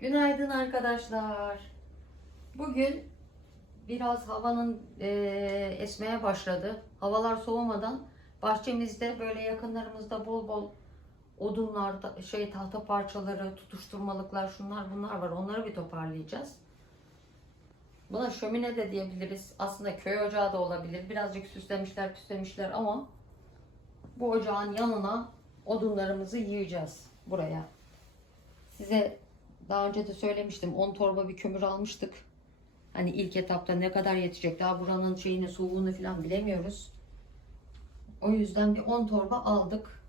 Günaydın arkadaşlar. Bugün biraz havanın eee, esmeye başladı. Havalar soğumadan bahçemizde böyle yakınlarımızda bol bol odunlar, şey tahta parçaları, tutuşturmalıklar, şunlar bunlar var. Onları bir toparlayacağız. Buna şömine de diyebiliriz. Aslında köy ocağı da olabilir. Birazcık süslemişler, püslemişler ama bu ocağın yanına odunlarımızı yığacağız buraya. Size daha önce de söylemiştim 10 torba bir kömür almıştık. Hani ilk etapta ne kadar yetecek daha buranın şeyini soğuğunu falan bilemiyoruz. O yüzden bir 10 torba aldık.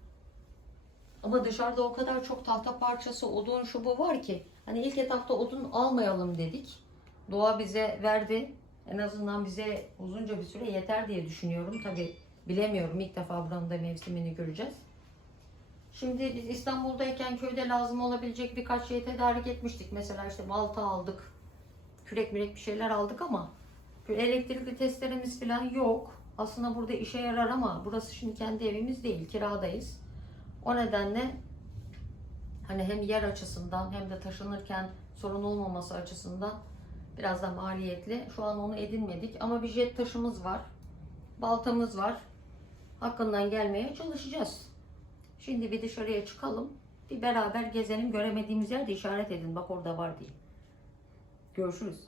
Ama dışarıda o kadar çok tahta parçası, odun şu bu var ki hani ilk etapta odun almayalım dedik. Doğa bize verdi. En azından bize uzunca bir süre yeter diye düşünüyorum. Tabi bilemiyorum. İlk defa buranın da mevsimini göreceğiz. Şimdi biz İstanbul'dayken köyde lazım olabilecek birkaç şey tedarik etmiştik. Mesela işte balta aldık, kürek mürek bir şeyler aldık ama elektrikli testlerimiz falan yok. Aslında burada işe yarar ama burası şimdi kendi evimiz değil, kiradayız. O nedenle hani hem yer açısından hem de taşınırken sorun olmaması açısından biraz da maliyetli. Şu an onu edinmedik ama bir jet taşımız var. Baltamız var. Hakkından gelmeye çalışacağız. Şimdi bir dışarıya çıkalım. Bir beraber gezelim. Göremediğimiz yerde işaret edin. Bak orada var diye. Görüşürüz.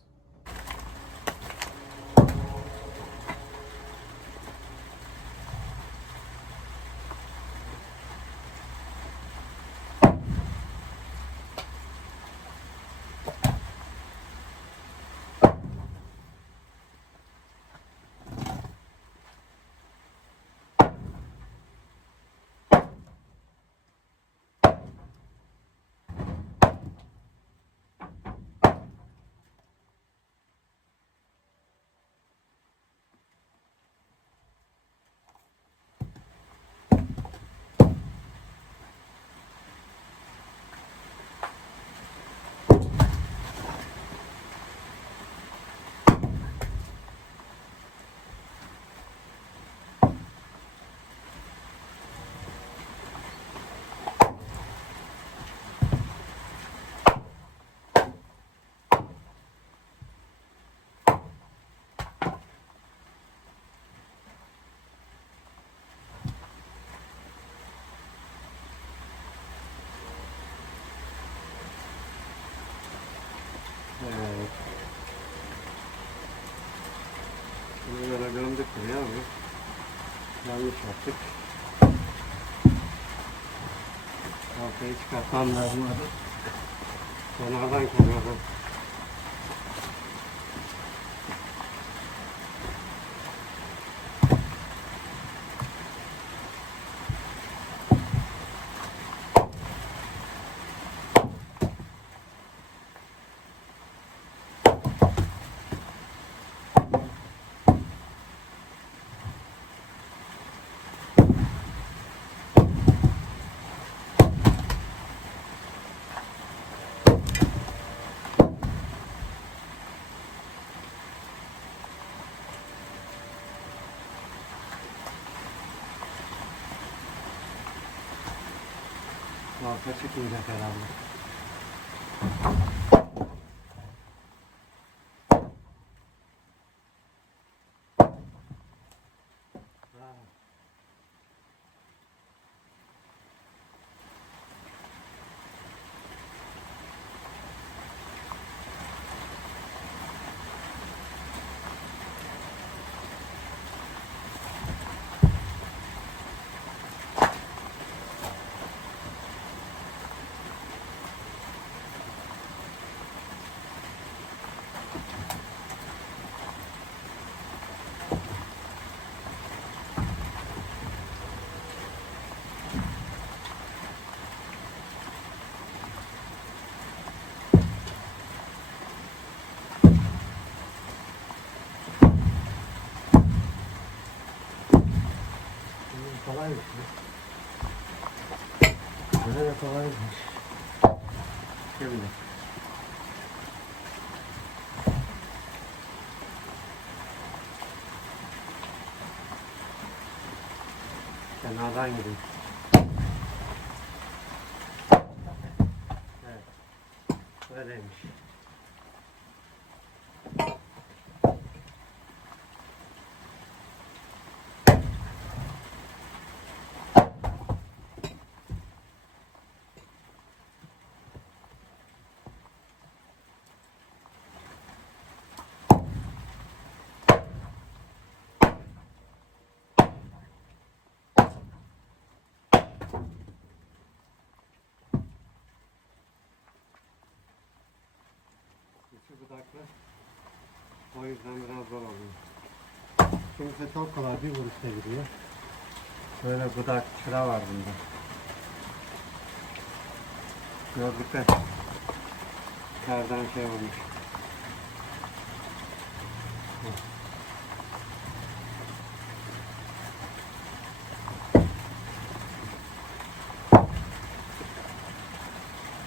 Evet. Bunu böyle gömdük buraya ama yanlış yaptık. Ortayı çıkartmam lazım abi. Kenardan Orta çıkmayacak herhalde. Bu. Böyle de kolaymış. Şimdi. Kenardan gidin. Evet. Böyleymiş. İki budaklı. O yüzden biraz zor oluyor. Kimse çok kolay bir vuruşta gidiyor. Böyle budak çıra var bunda. Gördük de yerden şey olmuş.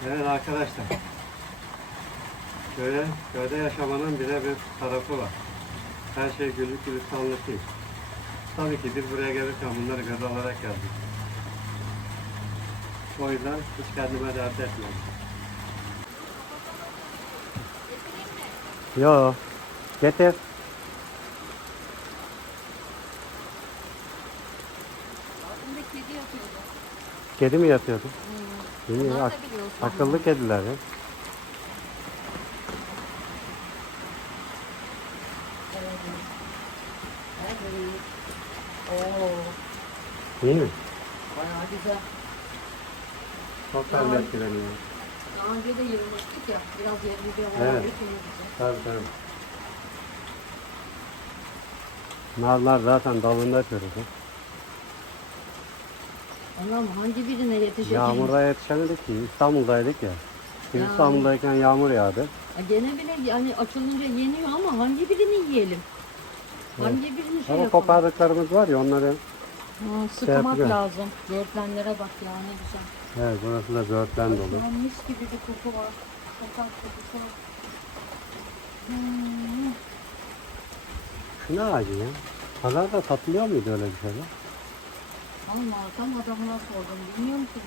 Evet arkadaşlar. Köye, köyde yaşamanın bir de bir tarafı var. Her şey güllük gülistanlık değil. Tabii ki biz buraya gelirken bunları göz alarak geldik. O yüzden hiç kendime dert etmiyorum. Yo, getir. Altında kedi yatıyordu. Kedi mi yatıyordu? Hmm. İyi, ak- akıllı kediler ya. Evet. Evet. Oo, İyi mi? bayağı güzel. Çok Vay. ben etkileniyor. Daha önce de yürümüştük ya. Biraz yerli bir hava Evet. evet. güzel. Tabii tabii. Narlar zaten dalında çürüdü. Anam hangi birine yetişecek? Yağmurda yetişemedik ki. İstanbul'daydık ya. Biz Ya. İstanbul'dayken yağmur yağdı. Ya Gene bile yani açılınca yeniyor ama hangi birini yiyelim? Hangi birini şey Ama yapalım? kopardıklarımız var ya onları Ha, sıkmak yapacağım. lazım. Böğürtlenlere bak ya ne güzel. evet burası da böğürtlen dolu. Ya mis gibi bir koku var. Sokak kokusu. Hmm. Şu ne ağacı ya? Pazarda satılıyor muydu öyle bir şeyler? Ama tam adamına sordum bilmiyor musun?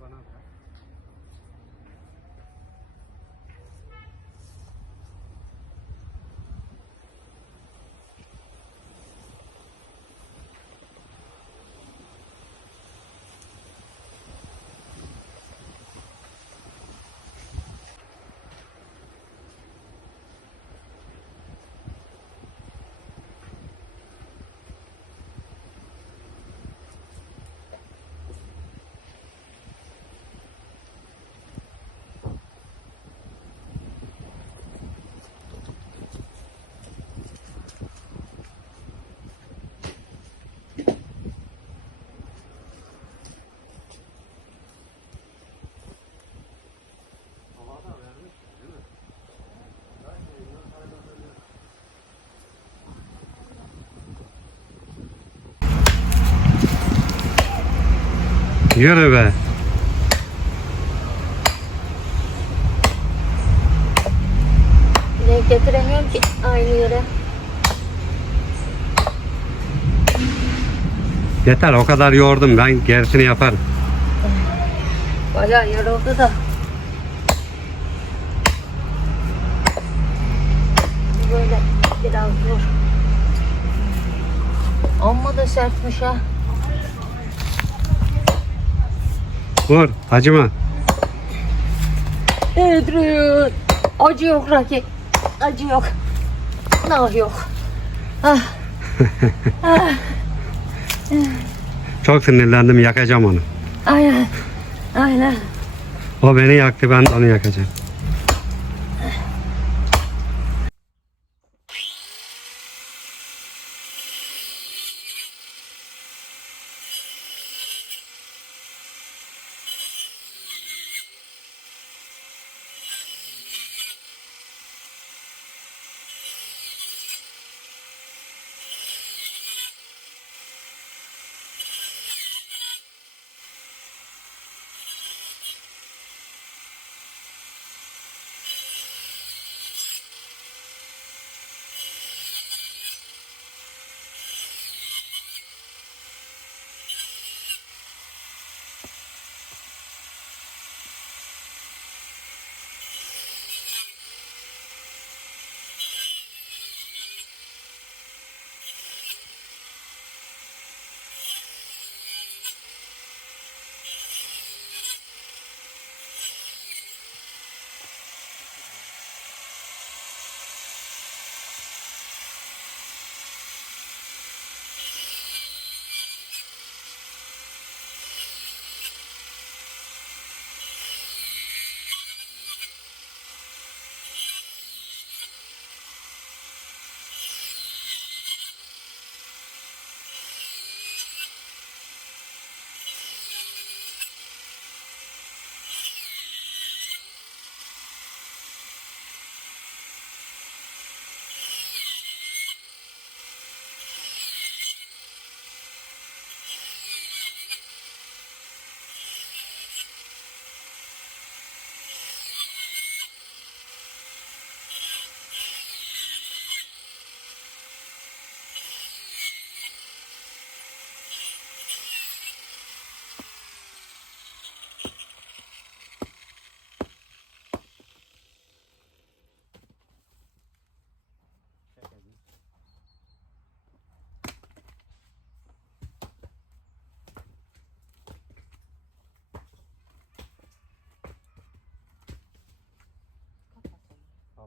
बना था Yürü be. Renk getiremiyorum ki aynı yere. Yeter o kadar yordum ben gerisini yaparım. Bayağı yarıldı da. Böyle biraz zor. Amma da sertmiş ha. Vur acıma. Edrin. Acı yok Raki. Acı yok. Nah yok. Ah. ah. Çok sinirlendim yakacağım onu. Aynen. Aynen. O beni yaktı ben de onu yakacağım.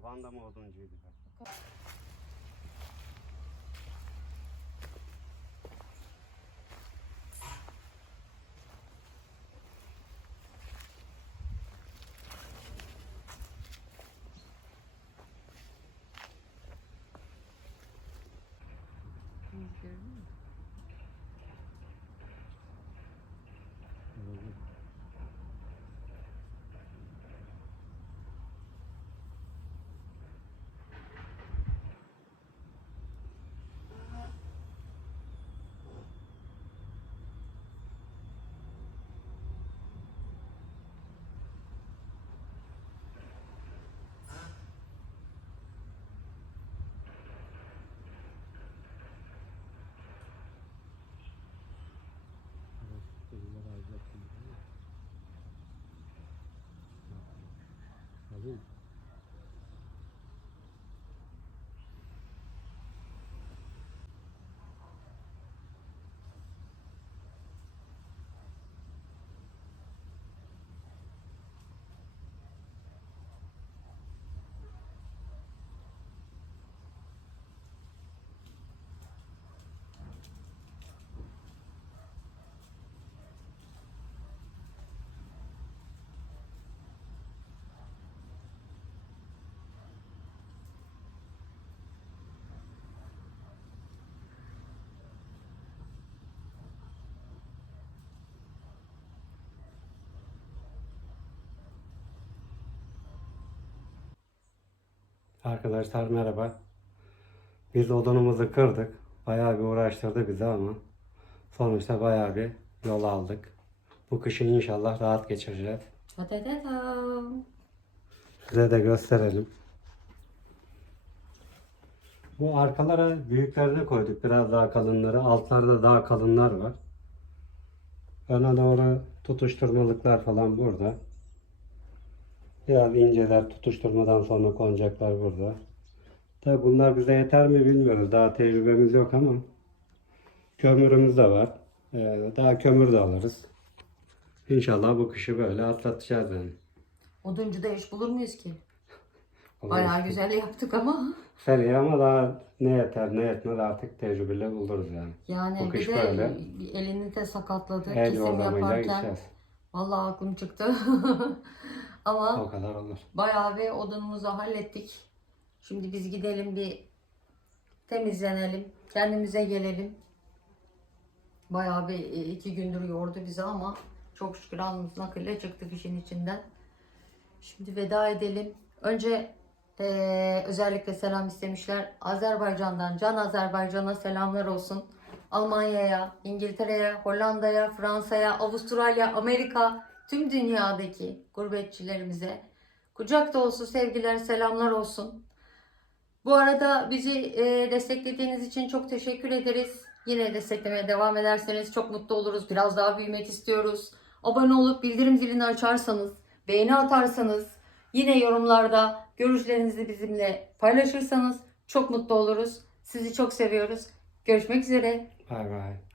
Baban da mı oduncuydu? Arkadaşlar merhaba. Biz odunumuzu kırdık. Bayağı bir uğraştırdı bizi ama sonuçta bayağı bir yol aldık. Bu kışı inşallah rahat geçireceğiz. Size de gösterelim. Bu arkalara büyüklerini koyduk. Biraz daha kalınları. Altlarda daha kalınlar var. Öne doğru tutuşturmalıklar falan burada. Biraz inceler tutuşturmadan sonra konacaklar burada. Tabi bunlar bize yeter mi bilmiyoruz. Daha tecrübemiz yok ama kömürümüz de var. Ee, daha kömür de alırız. İnşallah bu kışı böyle atlatacağız yani. Oduncuda iş bulur muyuz ki? Bayağı güzel yaptık ama. Seri ama daha ne yeter ne yetmez artık tecrübeyle buluruz yani. Yani Bu bir kış de böyle. elini de sakatladı. El Kesim yaparken. Vallahi aklım çıktı. ama O kadar olur. bayağı bir odunumuzu hallettik. Şimdi biz gidelim bir temizlenelim. Kendimize gelelim. Bayağı bir e, iki gündür yordu bizi ama çok şükür alnımız nakille çıktık işin içinden. Şimdi veda edelim. Önce eee, özellikle selam istemişler. Azerbaycan'dan, Can Azerbaycan'a selamlar olsun. Almanya'ya, İngiltere'ye, Hollanda'ya, Fransa'ya, Avustralya, Amerika, tüm dünyadaki gurbetçilerimize kucak dolusu sevgiler, selamlar olsun. Bu arada bizi eee, desteklediğiniz için çok teşekkür ederiz. Yine desteklemeye devam ederseniz çok mutlu oluruz. Biraz daha büyümek istiyoruz. Abone olup bildirim zilini açarsanız, beğeni atarsanız, yine yorumlarda görüşlerinizi bizimle paylaşırsanız çok mutlu oluruz. Sizi çok seviyoruz. Görüşmek üzere. Bay bay.